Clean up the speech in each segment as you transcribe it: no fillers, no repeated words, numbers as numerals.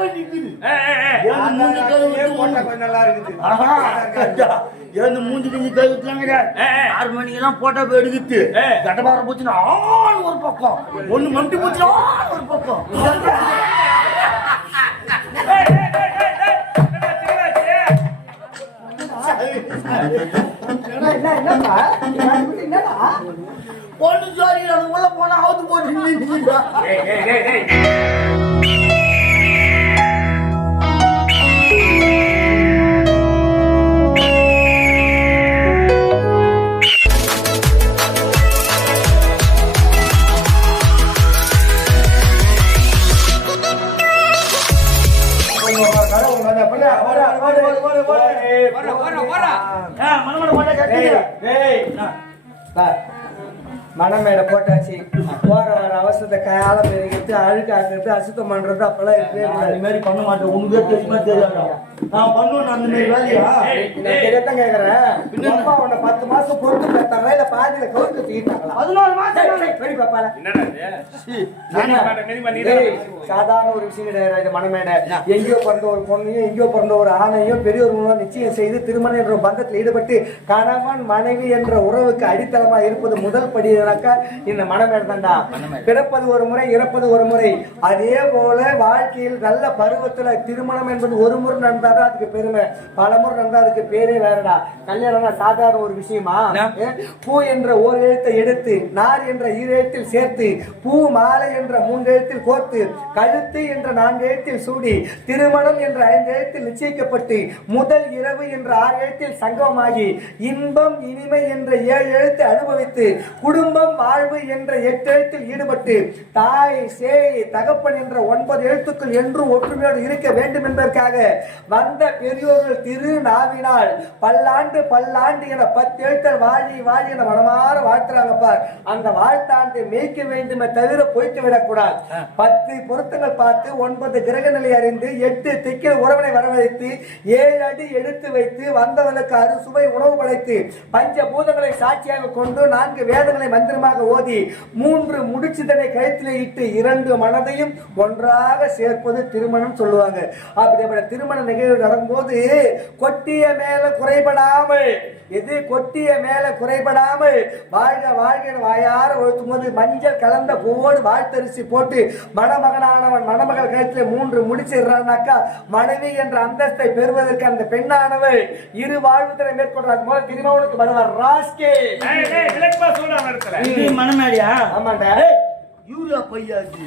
பண்ணிக்குது நல்லா இருக்குது. ஏன் மூஞ்சி கிஞ்சி கழுவிட்டுலாங்க 6 மணிக்கெல்லாம் போட்டோ போய் எடுக்குது. கடபார போச்சுன்னா ஒரு பக்கம், ஒண்ணு மம்டி போச்சுன்னா ஒரு பக்கம். பொண்ணு சாரி உள்ள போனா அவுத்து போட்டு மணமேல போட்டாச்சு. போற வர அவசரத்தை கையால பெருகிட்டு அழுக்காக்குறது அசுத்தம் பண்றது அப்பெல்லாம் இது மாதிரி பண்ண மாட்டேன். உனக்கே தெரியுமா தெரியாதா? நான் பண்ணுவேன் அந்த மாதிரி வேலையா? நான் தெரியத்தான் கேக்குறேன். அப்பா உன்னை 10 மாசம் பொறுத்து பார்த்தாங்களா இல்ல பாதியில கவுத்து தூக்கிட்டாங்களா? 14 மாசம் சரி பாப்பால சாதாரண ஒரு விஷயம் கிடையாது. இது மணமேடை எங்கேயோ பிறந்த ஒரு பொண்ணையும் எங்கேயோ பிறந்த ஒரு ஆணையும் பெரியவர்களும் நிச்சயம் செய்து திருமணம் என்ற பந்தத்தில் ஈடுபட்டு கணவன் மனைவி என்ற உறவுக்கு அடித்தளமா இருப்பது முதல் படினாக்கா இந்த மணமேடை தான்டா. பிறப்பது ஒரு முறை, இறப்பது ஒரு முறை. அதே போல வாழ்க்கையில் நல்ல பருவத்துல திருமணம் என்பது ஒரு முறை நடந்தாதான் அதுக்கு பெருமை, பல முறை நடந்தா அதுக்கு பேரே வேறடா. கல்யாணம் சாதாரண ஒரு விஷயமா? பூ என்ற ஒரு எழுத்தை எடுத்து நார் என்ற 2 எழுத்தில் சேர்த்து பூ மாலை என்ற 3 எழுத்தில் கோர்த்து கழுத்து என்ற 4 எழுத்தில் சூடி திருமணம் என்ற 5 எழுத்தில் நிச்சயிக்கப்பட்டு முதல் இரவு என்ற 6 எழுத்தில் சங்கமமாகி இன்பம் இனிமை என்ற 7 எழுத்தை அனுபவித்து குடும்பம் வாழ்வு என்ற 8 எழுத்தில் ஈடுபட்டு தாய் சேய் தகப்பன் என்ற 9 எழுத்துக்கள் என்றும் ஒற்றுமையோடு இருக்க வேண்டும் என்பதற்காக வந்த பெரியோர்கள் திரு நாவினால் பல்லாண்டு பல்லாண்டு என 10 எழுத்தல் வாழி வாழி என மனமாற வாழ்த்துறாங்க பார். அந்த வாழ்த்தாண்டு மேய்க்க வேண்டுமே தவிர போய்த்து விடக்கூடாது. 10 பொருத்தங்கள் பார்த்து 9 கிரக நிலை அறிந்து 8 திக்கில் உறவனை வரவழைத்து 7 அடி எடுத்து வைத்து வந்தவனுக்கு அறுசுவை உணவு படைத்து பஞ்ச பூதங்களை சாட்சியாக கொண்டு 4 வேதங்களை மந்திரமாக ஓதி 3 முடிச்சுதனை கழுத்திலே இட்டு 2 மனதையும் ஒன்றாக சேர்ப்பது திருமணம் சொல்லுவாங்க. அப்படிப்பட்ட திருமண நிகழ்வு நடக்கும்போது கொட்டிய மேல குறைபடாமல், எது கொட்டிய மேல குறைபடாமல் வாழ்க வாழ்க வாயார ஒழுத்தும் போது மஞ்சள் கலந்த பூவோடு வாழ்த்தரிசி போட்டு மணமகனானவன் மணமகள் கழுத்திலே 3 முடிச்சிடுறான்னாக்கா மனைவி என்ற அந்தஸ்தை பெறுவதற்கு அந்த பெண்ணானவள் இரு வாழ்வுதலை மேற்கொள்றாங்க. போல திருமணத்துக்கு வருவார் ராஸ்கே மணமேடியா? ஆமாண்டா யூரியா பையாச்சு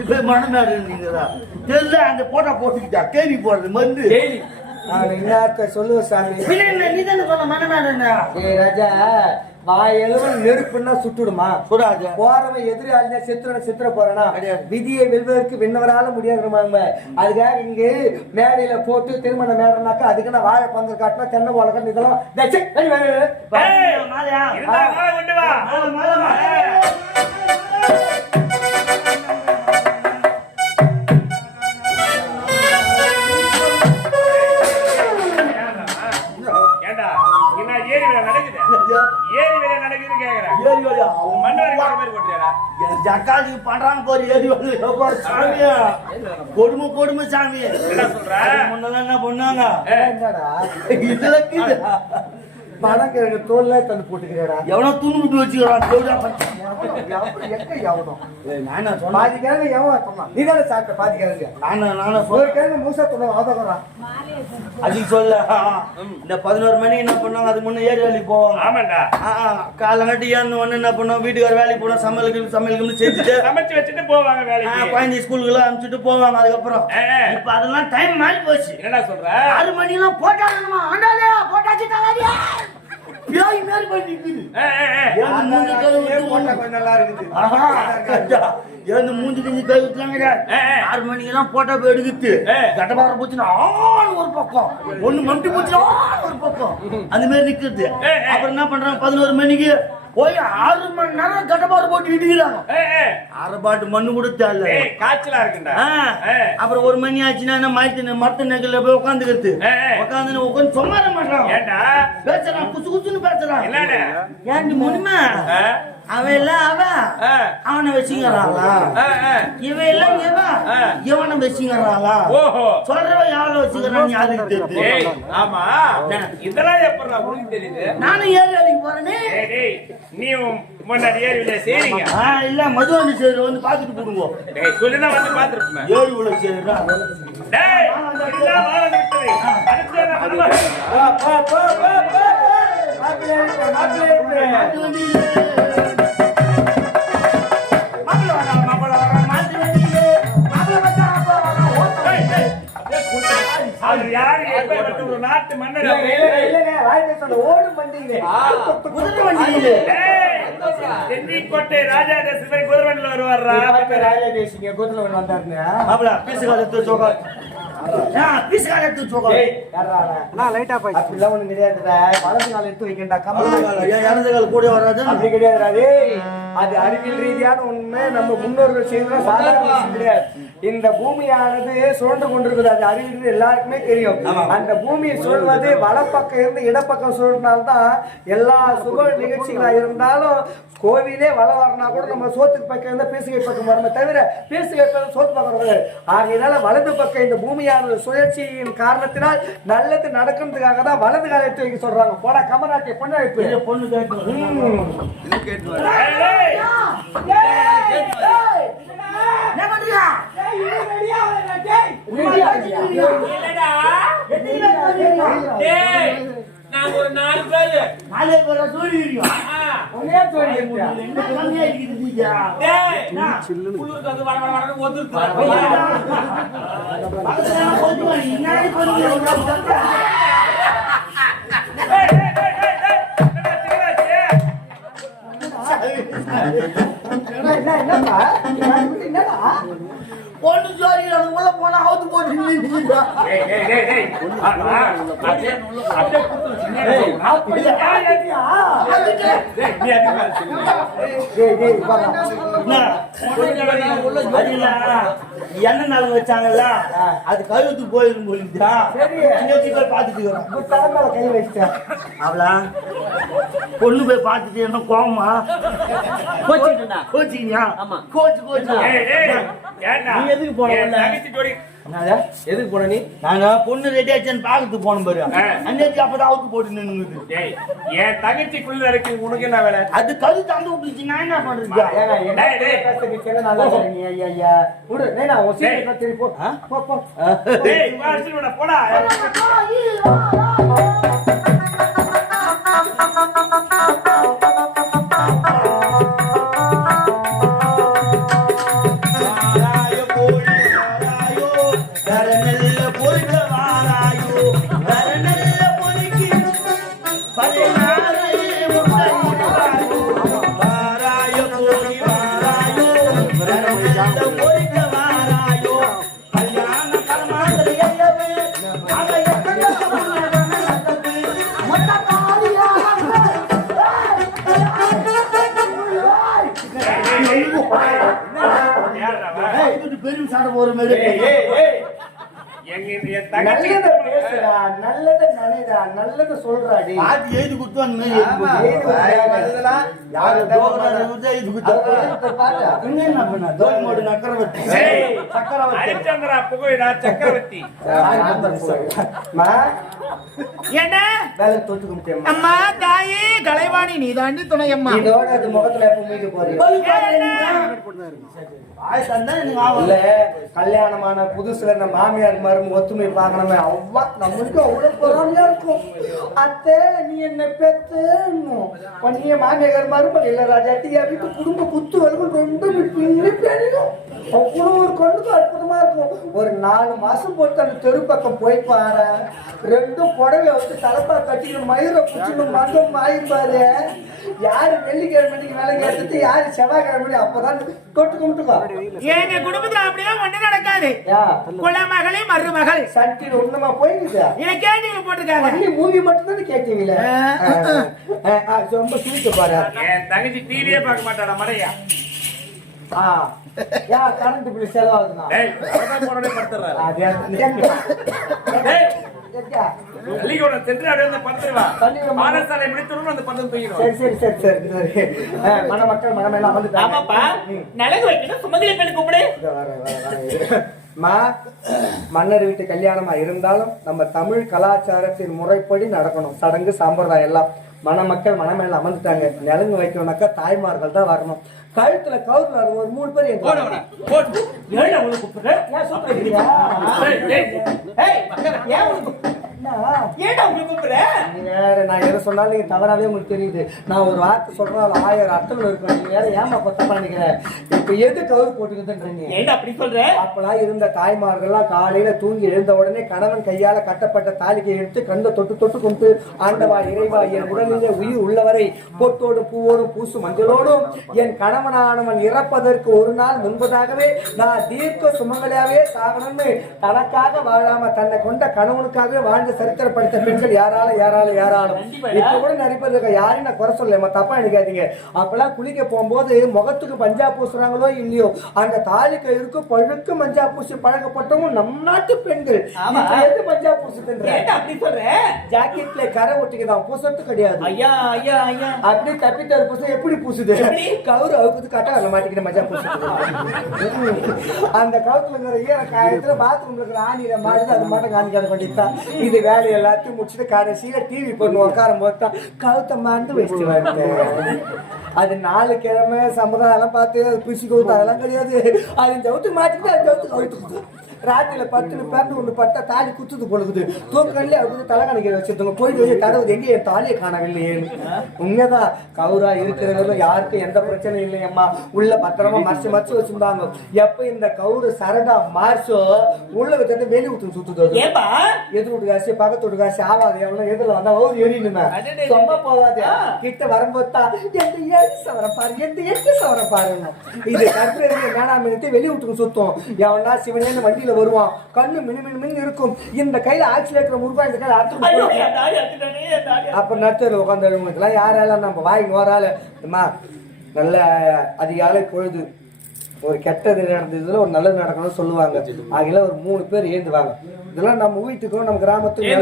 இது மணமேடு நீங்கதா தெரியல. அந்த போட்டா போட்டுக்கிட்டா கேள்வி போடுறது மருந்து சொல்லுவ சாமி. நீ தானே சொன்ன மணமேடு ராஜா வாயளவு நெருப்புன்னா சுட்டுடுமா? சுடாது. போறவன் எதிராளியா செத்துற போறனா? விதியை வெல்வதற்கு வென்னவரால முடியாது. அதுக்காக இங்க மேடையில போட்டு திருமணம் மேடனாக்கா அதுக்கு நான் வாழை பந்தல் காட்டினா தென்னை போல கட்டு இதெல்லாம் கொடுமை சாமி. என்ன பண்ணாங்க பணம் கிழங்கு தோல்ல தந்து போட்டுக்கிறா. எவனோ துணி விட்டு வச்சுக்கிறான். பாதி கிழங்கு எவன் சொன்னான்? நீ தானே சாப்பிட்ட பாதி கிழங்கு. ஒரு கிழங்கு மூசா சொன்ன அவதான் அதுக்கு சொல்ல இந்த 11 மணிக்கு என்ன பண்ணாங்க? அது முன்ன ஏறி வேலைக்கு போவாங்க. ஆமாண்டா. காலங்கட்டி ஏன்னு ஒண்ணு என்ன பண்ணுவோம்? வீட்டுக்கார வேலைக்கு போனோம், சமையலுக்கு செஞ்சுட்டு சமைச்சு வச்சுட்டு போவாங்க வேலைக்கு. குழந்தை ஸ்கூலுக்கு அனுப்பிச்சுட்டு போவாங்க. அதுக்கப்புறம் இப்ப அதெல்லாம் டைம் மாறி போச்சு. என்னடா சொல்ற? 6 மணி எல்லாம் போட்டாங்கம்மா. ஆண்டாலே போட்டாச்சு தலாரியா பியாய் மேரி பண்ணிக்குது. நல்லா இருக்குது. ஏன் மூஞ்சி கிஞ்சி கழுவிட்டுலாங்க 6 மணிக்கெல்லாம் போட்டோ போய் எடுக்குது. கடபார போச்சுன்னா ஒரு பக்கம், ஒண்ணு மம்டி போச்சுன்னா ஒரு பக்கம், அந்த மாதிரி நிக்குது. அப்புறம் என்ன பண்றாங்க? 11 மணிக்கு போய் 6 மணி நேரம் கடபார போட்டு இடிக்கிறாங்க. 6 பாட்டு மண்ணு கூட தேவை. காய்ச்சலா இருக்குண்டா. அப்புறம் 1 மணி ஆச்சுன்னா மரத்த நெகல்ல போய் உட்காந்துக்கிறது. உட்காந்து சும்மா மாட்டாங்க. ஏண்டா பேசுறான், குசு குசுன்னு பேசுறான். என்னடா ஏன்டி முடியுமா? அவன் இல்ல அவனை வச்சுக்கிறாங்களா? இவன் இல்ல இவனை வச்சுக்கிறாங்களா? சொல்றவன் எவ்வளவு வச்சுக்கிறான் யாருக்கு தெரியுது? ஆமா இதெல்லாம் எப்படா உனக்கு தெரியுது? நானும் ஏறி வேலைக்கு போறேனே. நீ முன்னாடி ஏறி விட சரிங்க. இல்ல மதுவாண்டி சேரு வந்து பாத்துட்டு போடுவோம். சொல்லுனா வந்து பாத்துருப்பேன். ஏறி உள்ள சேருடா. டேய் இதெல்லாம் வாழ விட்டுரு. அடுத்து நான் பண்ணுவேன். நாட்டு மன்னர் செஞ்சிக்கோட்டை ராஜா சிவன் குதிரவண்டில வருவாரா? ராஜா தேசிங்க குதிரவன் வந்தாருன்னு அறிவியல் ரீதியான உண்மை. நம்ம முன்னோர்கள் செய்த சாதாரண விஷயம் கிடையாது. இந்த பூமியானது சுழன்று கொண்டிருக்குது. அது அறிவியல் எல்லாருக்குமே தெரியும். அந்த பூமியை சுழல்வது வலப்பக்கம் இருந்து இடப்பக்கம் சுழற்றினால்தான் எல்லா சுப நிகழ்ச்சிகளா இருந்தாலும் கோவிலே வள வரனா கூட நம்ம சோத்துக்கு பக்கம் இருந்தா பேசுகை பக்கம் வரணும் தவிர பேசுகை பக்கம் சோத்து பக்கம் வராது. ஆகையினால வலது பக்கம் இந்த பூமியானது சுழற்சியின் காரணத்தினால் நல்லது நடக்கிறதுக்காக தான் வலது காலை எடுத்து வைக்க சொல்றாங்க. போடா கமராட்டிய பொண்ணு வைப்பு பொண்ணு கேட்டு நாங்க ஒரு 4 பேரு சொல்லிடுவோம். பொண்ணு ஜோடி உள்ள போனா அவுத்து போட்டு என்ன நாள் வச்சாங்கல்ல அது கழுத்து போயிரும் போயிருந்தா பாத்துட்டு கை வச்சிட்டேன். அவளா பொண்ணு போய் பாத்துட்டு என்ன கோவமா கோச்சிக்கியா? கோச்சு கோச்சு எதுக்கு போன? எதுக்கு போன நீ? நாங்க பொண்ணு ரெடி ஆச்சுன்னு பாக்கத்து போன பாரு. அன்னைக்கு அப்பதான் அவுத்து போட்டு நின்னுது. என் தங்கச்சிக்குள்ள இருக்கு உனக்கு என்ன வேலை? அது கழுத்து அந்த விட்டுச்சு. நான் என்ன பண்றது? போடா பெரிய சாட போற மாதிரி நல்லது நினைடா, நல்லது சொல்றாடி. பாதி எழுதி குத்து அந்த மாதிரி சக்கரவர்த்தி என்ன வேலை தொட்டு கும்பிட்டேன். அம்மா தாயே கலைவாணி நீ தாண்டி துணை அம்மா. இதோட அது முகத்துல எப்ப மீது போறீங்க? கல்யாணமான புதுசுல நம்ம மாமியார் மரும ஒத்துமை பார்க்கணுமே அவ்வா நம்மளுக்கு அவ்வளவு பொறாமையா இருக்கும். அத்தை நீ என்ன பெத்தணும் பண்ணிய மாமியார் மருமகள் இல்ல ராஜாட்டி வீட்டு குடும்ப குத்து வரைக்கும் ரெண்டு பின்னி தெரியும். அவ்வளவு ஒரு கண்ணுக்கு அற்புதமா இருக்கும். ஒரு 4 மாசம் போட்டு அந்த தெரு பக்கம் போய் பாரு. ரெண்டும் புடவை வச்சு தலைப்பா கட்டிக்கணும் மயிரை பிடிச்சிக்கணும் மந்தம் மாயிப்பாரு. யாரு வெள்ளிக்கிழமைக்கு வேலை கேட்டு யாரு செவ்வாய்க்கிழமை அப்பதான் தொட்டு கும்பிட்டுக்கோ. எங்க குடும்பத்துல அப்படியே ஒண்ணு நடக்காது. குலமகளே மருமகள் சட்டி ஒண்ணுமா போயிடுச்சு. இதை கேட்டீங்க போட்டிருக்காங்க. நீ மூவி மட்டும் தானே கேட்டீங்களே. ரொம்ப சிரிக்க பாரு. என் தங்கச்சி டிவியே பார்க்க மாட்டாடா மடையா. கரண்ட் பில் செலவாகுதுண்ணா. பள்ளிக்கூடம் சென்று அப்படியே அந்த 10 ரூபா பள்ளிக்கூடம் பாடசாலை முடித்தவுடன் அந்த 10 போயிடும். சரி மணமக்கள் மணமேலாம் வந்துட்டாங்க. ஆமாப்பா நலங்கு வைக்கணும் சுமங்கலி பெண் கூப்பிடு. மன்னர் வீட்டு கல்யாணமா இருந்தாலும் நம்ம தமிழ் கலாச்சாரத்தின் முறைப்படி நடக்கணும். சடங்கு சம்பிரதாயம் எல்லாம் மணமக்கள் மணமேல அமர்ந்துட்டாங்க. நலங்கு வைக்கணும்னாக்கா தாய்மார்கள் தான் வரணும். கழுத்துல கவுத்துல ஒரு 3 பேர் ஏன் நான் எதை சொன்னாலும் நீங்க தவறாவே உங்களுக்கு தெரியுது. நான் ஒரு வார்த்தை சொல்றேன் 1000 அர்த்தம் இருக்கும். நீங்க வேற ஏமா கொத்த பண்ணிக்கிறேன். இப்ப எது கவுரு போட்டுக்கிட்டு அப்படி சொல்ற? அப்பெல்லாம் இருந்த தாய்மார்கள்லாம் காலையில தூங்கி எழுந்த உடனே கணவன் கையால கட்டப்பட்ட தாலிக்கை எடுத்து கண்ட தொட்டு தொட்டு கொண்டு ஆண்டவா இறைவா என் உடலிலே உயிர் உள்ளவரை பொட்டோடும் பூவோடும் பூசு மஞ்சளோடும் என் கணவனானவன் இறப்பதற்கு ஒரு நாள் முன்பதாகவே நான் தீர்க்க சுமங்கலியாவே சாகணும்னு தனக்காக வாழாம தன்னை கொண்ட கணவனுக்காகவே வாழ்ந்து சரித்திரப்படுத்த பெண்கள் யாராலும் இப்ப கூட நிறைய பேர் இருக்க. யாரையும் நான் குறை சொல்லல, தப்பா நினைக்காதீங்க. அப்பெல்லாம் குளிக்க போகும்போது முகத்துக்கு மஞ்சா பூசுறாங்களோ இல்லையோ அந்த தாலி கயிறுக்கு பழுக்கு மஞ்சா பூசி பழக்கப்பட்டவங்க நம் நாட்டு பெண்கள். எது மஞ்சா பூசுதுன்ற அப்படி சொல்ற? ஜாக்கெட்ல கரை ஒட்டிக்குதான், பூசத்து கிடையாது. ஐயா ஐயா ஐயா அப்படி தப்பித்தாரு பூச எப்படி பூசுது? கவுரு அவுக்குது கட்ட மாட்டிக்கிட்ட மஞ்சா பூசுது. அந்த கவுத்துல இருக்கிற ஈர காயத்துல பாத்ரூம்ல இருக்கிற ஆணியில மாடுது அது மட்டும் காணிக்காத பண்ணித்தான். இது வேலை எல்லாத்தையும் முடிச்சுட்டு கடைசியில டிவி பண்ணு உட்காரும் போது தான் கவுத்த மாண்டு வச்சுட்டு வந்தேன். அது 4 கிழமை சம்பிரதாயம் பார்த்து அது பிடிச்சி கவுத்து அதெல்லாம் கிடையாது. அது ஜவுத்து மாட்டிட்டு அது ஜவுத்து கவுத்து ராத்திரில 10 பேருந்து ஒண்ணு பட்டா தாலி குத்துது பொழுது தூக்கல்ல அவங்க தலைகணிக்க வச்சிருந்தவங்க போயிட்டு வெளியே தடவுது எங்க என் தாலியை காணவில்லையேன்னு. உண்மைதான் கவுரா இருக்கிறவங்களும் யாருக்கும் எந்த பிரச்சனையும் இல்லையம்மா. உள்ள பத்திரமா மறைச்சு வச்சிருந்தாங்க. எப்ப இந்த கவுரு சரடா மார்ச்சோ உள்ள வச்சு வெளி ஊத்து சுத்துது. எதிர் வீட்டு காசு பக்கத்து வீட்டு காசு ஆவாது எவ்வளவு எதிரில் வந்தா ஒரு எரியுமே ரொம்ப போவாது. கிட்ட வரும்போது எந்த 7 சவரம் பாரு எந்த 8 சவரம் பாருங்க. இது கற்பனை வேணாம் வெளி வீட்டுக்கு சுத்தம். எவனா சிவனேன்னு வண்டியில வருவான். கண்ணு மினு இருக்கும். இந்த கையில ஆக்சிலேட்டர் முருகா இந்த கையில அப்ப நடுத்தர் உட்காந்து யாரெல்லாம் நம்ம வாங்கி வரால நல்ல அதிகாலை பொழுது ஒரு கெட்டது நடந்ததுல ஒரு நல்லது நடக்கணும்னு சொல்லுவாங்க. ஆகில ஒரு 3 பேர் ஏந்துவாங்க. இதெல்லாம் நம்ம வீட்டுக்கும் நம்ம கிராமத்துக்கும்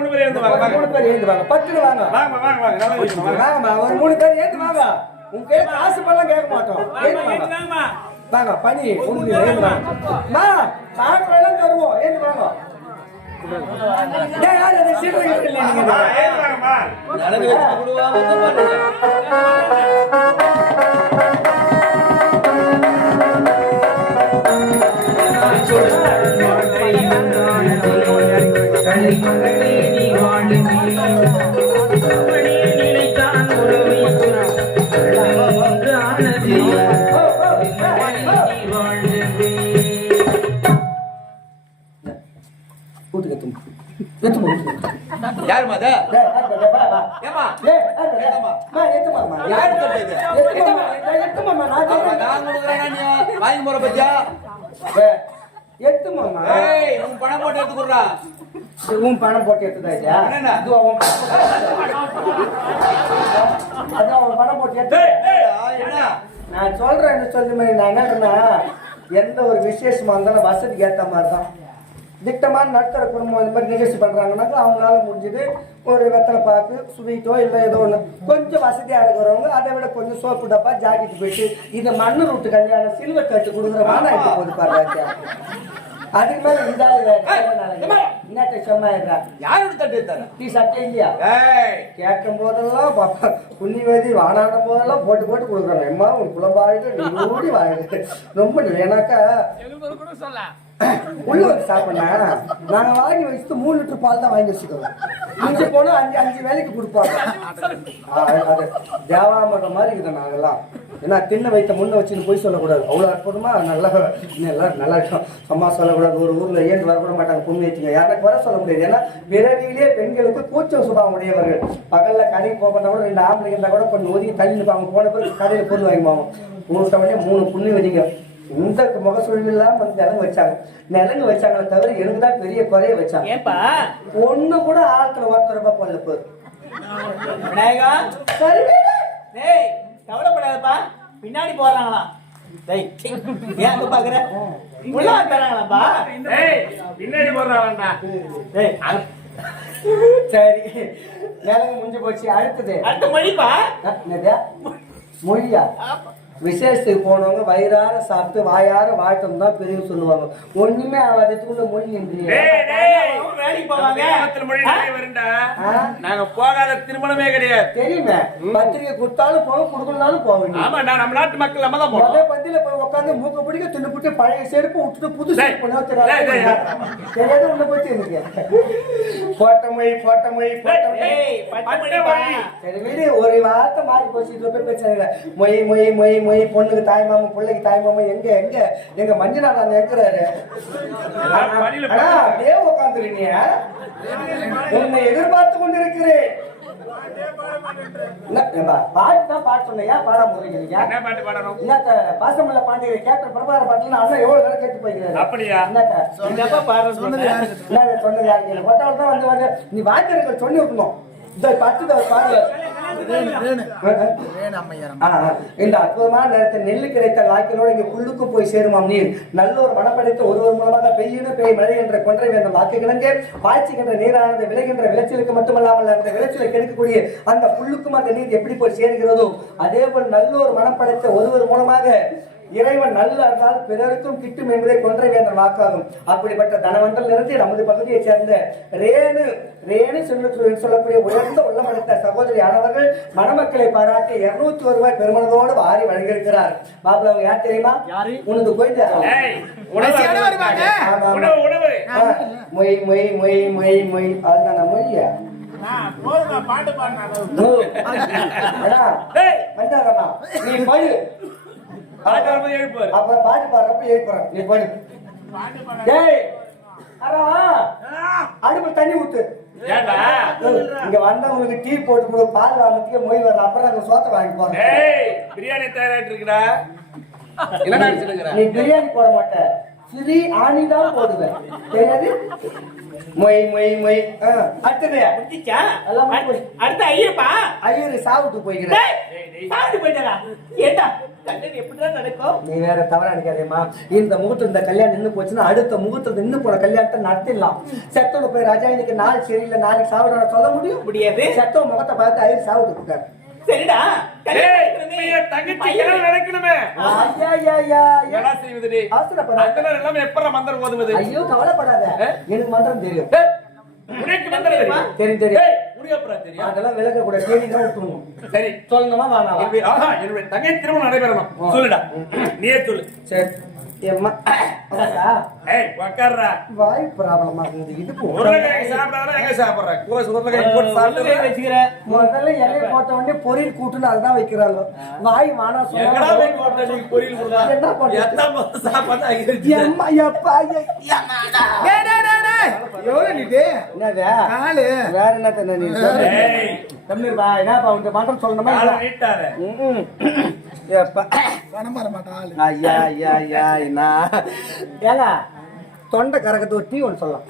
3 பேர் ஏந்துவாங்க. பட்டுன்னு வாங்க ஒரு 3 பேர் ஏந்துவாங்க. உங்க கையில காசு பண்ணலாம் கேட்க மாட்டோம். வாங்க பனி ஒண்ணு சாப்பிடலாம் தருவோம். ஏன்னு வாங்க வாங்கி போற பத்தியா எட்டு மாமா உன் பணம் போட்டு எடுத்துக்குறா. உன் பணம் போட்டு எடுத்துதாச்சா? அதான் பணம் போட்டு எடுத்து நான் சொல்றேன் சொல்லி நான் என்னன்னா எந்த ஒரு விசேஷமா இருந்தாலும் வசதிக்கு ஏற்ற மாதிரி தான். திட்டமான நடுத்தர குடும்பம் இந்த மாதிரி நிகழ்ச்சி பண்றாங்கன்னாக்கா அவங்களால முடிஞ்சது ஒரு வெத்தலை பாக்கு ஸ்வீட்டோ இல்லை ஏதோ ஒண்ணு. கொஞ்சம் வசதியா இருக்கிறவங்க அதை விட கொஞ்சம் சோப்பு டப்பா ஜாக்கெட் போயிட்டு இந்த மண்ணு ரூட்டு கல்யாணம் சில்வர் தட்டு கொடுக்குறவான இப்ப போது பாருங்க. அதுக்கு மேல யாரோட தட்டு எடுத்தாரு? நீ சட்டை இல்லையா கேட்கும் போதெல்லாம் பாப்பா புண்ணியவதி வாடாடும் போதெல்லாம் போட்டு போட்டு கொடுக்குறாங்க. எம்மா உன் குழம்பாயிட்டு நீ வாயிட்டு ரொம்ப ஏன்னாக்கா உள்ள வந்து சாப்பிடனா நாங்க வாங்கி வச்சுட்டு 3 லிட்டர் பால் தான் வாங்கி வச்சுக்கிறோம். மிஞ்சி போனா 5 வேலைக்கு கொடுப்பாங்க. அது தேவாமரம் மாதிரி இருக்குது. நாங்கெல்லாம் ஏன்னா தின்ன வைத்த முன்ன வச்சுன்னு போய் சொல்லக்கூடாது. அவ்வளோ அற்புதமா நல்லா நல்லா இருக்கும். சும்மா சொல்லக்கூடாது. ஒரு ஊர்ல ஏன் வரக்கூட மாட்டாங்க பொண்ணு வச்சுங்க யாருக்கு வர சொல்ல முடியாது. ஏன்னா பிறவியிலே பெண்களுக்கு கூச்ச சுபாவம் உடையவர்கள். பகல்ல கடைக்கு போகப்பட்டா கூட 2 ஆம்பளை இருந்தா கூட கொஞ்சம் ஒதுக்கி தள்ளி நிற்பாங்க. போன பிறகு கடையில பொருள் வாங்கிப்பாங்க. உடனே 3 புண்ணு வச்சிங்க. இந்த முகசூழலாம் வந்து நிலங்கு வச்சாங்களே தவிர எனக்கு தான் பெரிய குறைய வச்சாங்க. ஒண்ணு கூட ஆத்துல ஒருத்தரப்பா கொல்ல போகுது. கவலைப்படாதப்பா பின்னாடி போடுறாங்களா ஏன் பாக்குற உள்ள தராங்களாப்பா ஏய் பின்னாடி போடுறான்டா சரி வேலை முடிஞ்சு போச்சு அடுத்தது அடுத்த மொழிப்பா என்னது மொழியா விசேஷத்துக்கு போனவங்க வயிறார சாப்பிட்டு வாயார வாழ்த்தம் தான் பெரிய சொல்லுவாங்க ஒண்ணுமே ஆகாததுக்குள்ள மொழி நின்று வேலைக்கு போவாங்க நாங்க போகாத திருமணமே கிடையாது தெரியுமே பத்திரிகை கொடுத்தாலும் போக கொடுக்கலனாலும் போவீங்க ஆமாண்டா நம்ம நாட்டு மக்கள் நம்ம தான் போறோம் முதல் பந்தியில போய் உட்காந்து மூக்க பிடிக்க துண்ணு பிடிக்க பழைய செருப்பு விட்டுட்டு புது செருப்பு தெரியாத உள்ள போச்சு எனக்கு போட்டமொழி சரி வீடு ஒரு வார்த்தை மாறி போச்சு இதுல போய் பிரச்சனை மொய் மொய் மொய் மொய் பொண்ணுக்கு தாய் மாமா பிள்ளைக்கு தாய் மாமா எங்க மஞ்சள் அண்ணன் இருக்கிறாரு அப்படியே உட்காந்துருக்கீங்க உன்னை எதிர்பார்த்து கொண்டிருக்கிறேன் பாட்டு தான் பாட்டு சொன்னையா பாடாம போறீங்க என்ன பாட்டு பாடணும் பாசமுள்ள பாண்டியரை கேப்டன் பிரபார பாட்டுல அண்ணன் எவ்வளவு நேரம் கேட்டு போயிருக்காரு அப்படியா சொன்னது யாருக்கு ஒட்டாள் தான் வந்து நீ வாத்தியர்கள் சொல்லி விட்டணும் இந்த பத்து பாடல இந்த அற்புதமான நேரத்தில் நெல்லு கிடைத்த வாக்கிலோடு இங்க புல்லுக்கு போய் சேருமாம் நீர் நல்ல ஒரு மனப்படைத்த ஒருவர் மூலமாக பெய்யும் பெய் மழை என்ற கொன்றை வேண்டும் வாக்கு கிழங்கு பாய்ச்சுகின்ற நீரானது விளைகின்ற விளைச்சலுக்கு மட்டுமல்லாமல் அந்த விளைச்சலை கெடுக்கக்கூடிய அந்த புல்லுக்கும் அந்த நீர் எப்படி போய் சேருகிறதோ அதே போல் நல்ல ஒரு மனப்படைத்த ஒருவர் மூலமாக இறைவன் நல்ல இருந்தால் பிறருக்கும் கிட்டும் என்பதை கொன்றை வேந்தன் வாக்காகும் அப்படிப்பட்ட தனவந்தல் இருந்து நமது பகுதியை சேர்ந்த ரேணு சொல்லக்கூடிய உயர்ந்த உள்ளமடைத்த சகோதரி ஆனவர்கள் மணமக்களை பாராட்டி 201 ரூபாய் பெருமனதோடு வாரி வழங்கியிருக்கிறார் மாப்பிள்ள அவங்க யார் தெரியுமா உனக்கு போயிட்டு மொய் மொய் மொய் மொய் மொய் அதுதான் மொழியா பாட்டு நீ போய் அப்புறம் பாட்டு பாடுறப்ப எழுப்புறேன் நீ போய் அடுப்பு தண்ணி ஊத்து இங்க வந்தவங்களுக்கு டீ போட்டு கொடு பால் வாங்கறதுக்கு மொய் வர அப்புறம் அங்க சோத்தை வாங்கி போறேன் பிரியாணி தயாராட்டு இருக்குடா நீ பிரியாணி போட மாட்ட சிறி ஆணி தான் போடுவேன் தெரியாது மொய் மொய் மொய் அடுத்தது அடுத்த ஐயப்பா ஐயரு சாப்பிட்டு போய்கிறேன் சாப்பிட்டு போயிட்டாரா ஏண்டா எப்படிதான் நடக்கும் நீ வேற தவறா நினைக்காதேம்மா இந்த முகூர்த்தம் இந்த கல்யாணம் நின்று போச்சுன்னா அடுத்த முகூர்த்தம் நின்று போன கல்யாணத்தை நடத்திடலாம் செத்தோட போய் ராஜா இன்னைக்கு நாள் சரியில்லை நாளைக்கு சாப்பிட சொல்ல முடியாது செத்தோ முகத்தை பார்த்து ஐயர் சாப்பிட்டு இருக்காரு சரிடா தங்கச்சி நடக்கணுமே ஐயோ கவலைப்படாத எனக்கு மந்திரம் தெரியும் தெரியும் அதெல்லாம் விளக்க கூட தேடி தான் விட்டுருவோம் சரி சொல்லணுமா வேணாமா என்னுடைய தங்கை திருமணம் நடைபெறணும் சொல்லுடா நீயே சொல்லு சரி வாய் ப்ராப்ளமா முதல்ல இலையை போட்ட உடனே பொரியல் கூட்டுன்னு அதுதான் வைக்கிறாங்க வாய் வானா வேற என்ன மாற்றம் சொல்லணுமா தொண்டை கரகத்தை ஒரு டீ ஒன்று சொல்லலாம்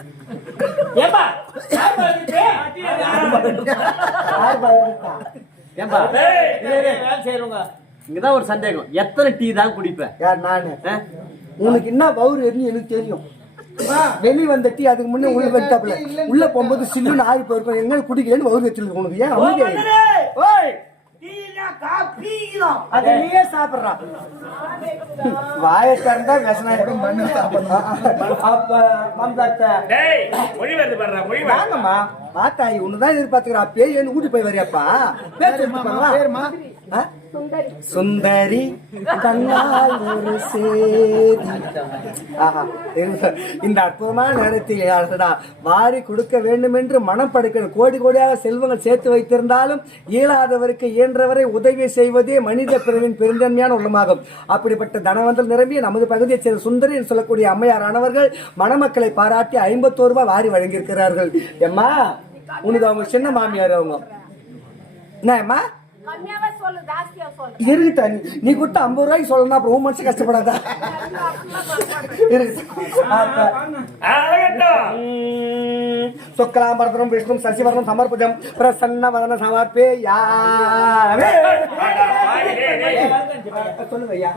இங்கதான் ஒரு சந்தேகம் எத்தனை டீ தான் குடிப்பேன் யார் நானு உனக்கு என்ன பவுர் எதுன்னு எனக்கு தெரியும் வெளி வந்த டீ அதுக்கு முன்னே உள்ள வெட்டாப்ல உள்ள போகும்போது சில்லுன்னு ஆறி போயிருக்கோம் எங்க குடிக்கலன்னு பவுர் வச்சிருக்கு உனக்கு ஏன் அமைதி அது நீயே சாப்பிடுறான் வாயை திறந்தா வாங்கம்மா மாத்தாயி ஒண்ணுதான் எதிர்பார்த்துக்கிறா பேய் ஊட்டி போய் வரியாப்பா சுந்தரி கண்ணால் ஒரு சேதி. இந்த அற்புதமான நேரத்தில் வாரி கொடுக்க வேண்டும் என்று மனம் படுக்கணும். கோடி கோடியாக செல்வங்கள் சேர்த்து வைத்திருந்தாலும் இயலாதவருக்கு இயன்றவரை உதவி செய்வதே மனித பிறவின் பெருந்தன்மையான உள்ளமாகும். அப்படிப்பட்ட தனவந்தல் நிரம்பிய நமது பகுதியை சேர்ந்த சுந்தரி என்று சொல்லக்கூடிய அம்மையார் ஆனவர்கள் மணமக்களை பாராட்டி 51 ரூபாய் வாரி வழங்கியிருக்கிறார்கள். எம்மா உனக்கு அவங்க சின்ன மாமியார் அவங்க என்னம்மா இருக்கட்டா நீ கொடுத்த 50 ரூபாய்க்கு சொல்லணும் அப்புறம் மனசு கஷ்டப்படாதா சுக்லாம்பரதனம் விஷ்ணு சசிவரணம் சமர்ப்பிதம் பிரசன்ன வதன சமர்ப்பயாமி. சொல்லுங்க ஐயா.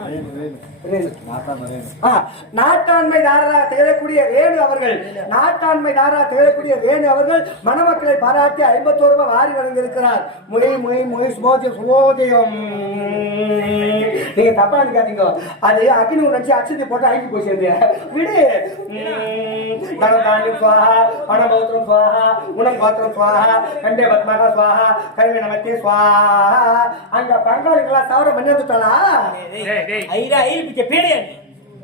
நாட்டாண்மை தாரா திகழக்கூடிய ரேணு அவர்கள் மணமக்களை பாராட்டி 51 ரூபாய் வாரி வழங்கியிருக்கிறார். மொய் சுமோதயம். நீங்க தப்பா நினைக்காதீங்க, அது அக்னி நினைச்சு அச்சத்தை போட்டு அழிஞ்சு போய் சேர்ந்து விடு. தனதாண்டி சுவாஹா, பணபௌத்திரம் சுவாஹா, குணம் கோத்திரம் சுவாஹா, கண்டே பத்மாக சுவாஹா, கல்வி நமத்தே சுவாஹா. அங்க பங்காளிகளா தவற மன்னிச்சுட்டாளா?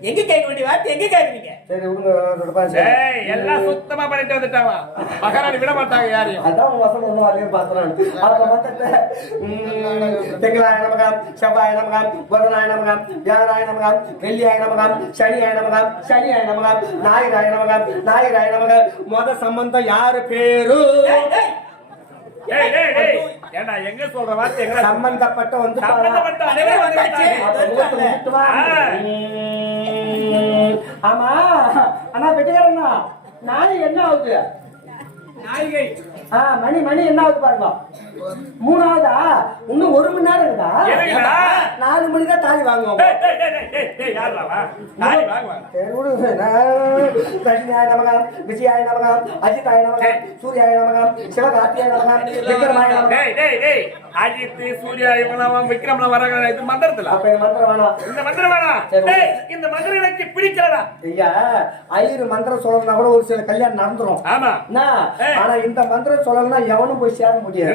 எங்க கேட்க வேண்டிய வார்த்தை எங்க கேக்குறீங்க? சரி எல்லாம் சுத்தமா பண்ணிட்டு வந்துட்டாங்க. மகாராணி விட மாட்டாங்க யாரையும். அதான் வசம் ஒண்ணு அதையும் பாத்துறான். அப்ப வந்துட்டு திங்களாய நமகம், செவ்வாய நமகம், புதனாய நமகம், வியாழாய நமகம், வெள்ளியாய நமகம், சனியாய நமகம், ஞாயிறாய நமகம். மொத சம்பந்தம் யாரு பேரு? எங்க சொல்ற வார்த்தை எங்க சம்பந்தப்பட்ட வந்து ஆமா அண்ணா பெட்டிக்காரண்ணா, நாளை என்ன ஆகுது? மணி என்ன ஆகுது பாருங்க. 3 இன்னும் 1 மணி நேரம் இருக்குதா? 4 மணி தான் தாலி வாங்குவோம். லட்சுமியாய நமகம், விஜயாய நமகம், அஜிதாய நமகம், சூர்யாய நமகம், சிவகார்த்தியாய நமகம், விக்ரமாய நமகம். அஜித், சூர்யா, விக்ரம்ல வராங்க. இது மந்திரத்துல அப்ப இந்த மந்திரம் வேணாம். இந்த மந்திரம் வேணாம். இந்த மந்திரம் எனக்கு பிடிக்கலடா. ஐயா, 5 மந்திரம் சொல்லணும்னா கூட ஒரு சில கல்யாணம் நடந்துரும். ஆமா. ஆனா இந்த மந்திரம் சொல்லணும்னா எவனும் போய் சேர முடியாது.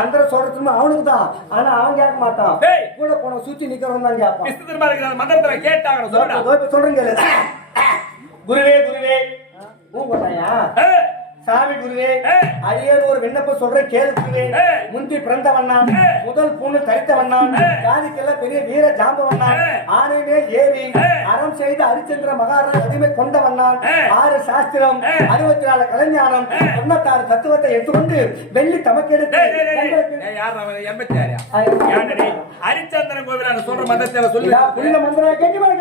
மந்திரம் சொல்றதுமே அவனுக்கு தான். ஆனா அவன் கேட்க மாட்டான். கூட போன சுத்தி நிக்கிறவன் தான் கேட்பான். மந்திரத்துல கேட்டாங்க சொல்றீங்க. குருவே போட்டாயா? சாமி குருவே, அடியேன் ஒரு விண்ணப்பம் சொல்றேன் கேளு குருவே. முந்தி பிறந்தவண்ணான், முதல் பூணு தரித்தவண்ணான், ஜாதிக்கெல்லாம் பெரிய வீர ஜாம்பவண்ணான், ஆனை மேல் ஏறி அறம் செய்து ஹரிச்சந்திர மகாராஜ் அடிமை கொண்டவண்ணான், 6 சாஸ்திரம், 64 கலைஞானம், 96 தத்துவத்தை எடுத்துக்கொண்டு வெள்ளி தமக்கெடுத்து ஹரிச்சந்திரன் கோவிலான சொல்ற மந்திரத்தை சொல்லு. புனித மந்திரம் கெட்டிமலை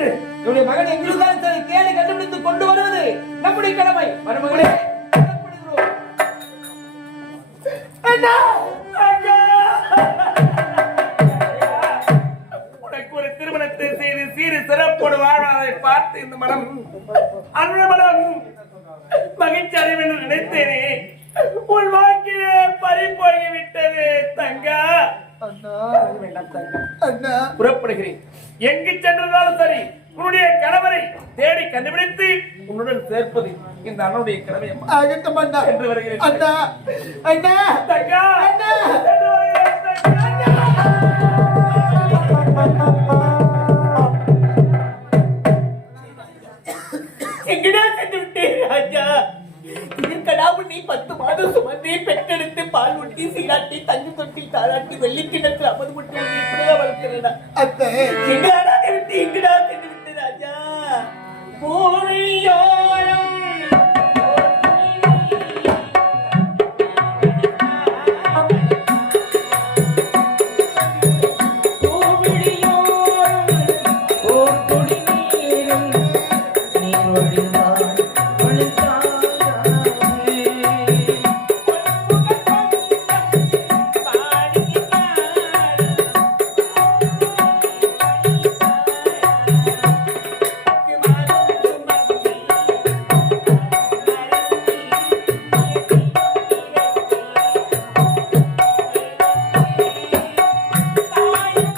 கட்டு. என்னுடைய மகன் எங்கிருந்தாலும் சரி தேடி கண்டுபிடித்து கொண்டு வருவது நம்முடைய கடமை. மருமகளே புறப்படுகிறோம். அண்ணா, அண்ணா. உனக்கு ஒரு திருமணத்தை செய்து சீறு சிறப்போடு வாழ்வதை பார்த்து இந்த மனம் அந்த மனம் மகிழ்ச்சி அடையும் என்று நினைத்தேனே, உன் வாழ்க்கையே பறி போய்விட்டது தங்கா. புறப்படுகிறேன். எங்கு சென்றாலும் சரி உன்னுடைய கணவரை தேடி கண்டுபிடித்து உன்னுடன் சேர்ப்பது இந்த அண்ணனுடைய கடமை. என்று வருகிறேன். அண்ணா அண்ணா தங்கா அண்ணா. சென்று வருகிறேன் தங்கா. எங்கடா சென்று விட்டேன் ராஜா? இதற்கடாவும் நீ 10 மாதம் சுமந்தே பெற்றெடுத்து பால் ஊட்டி சீராட்டி தண்ணி தொட்டி தாளாட்டி வெள்ளி கிணத்து 50 மட்டும் இப்படிதான் வளர்க்கிறேன். எங்கடா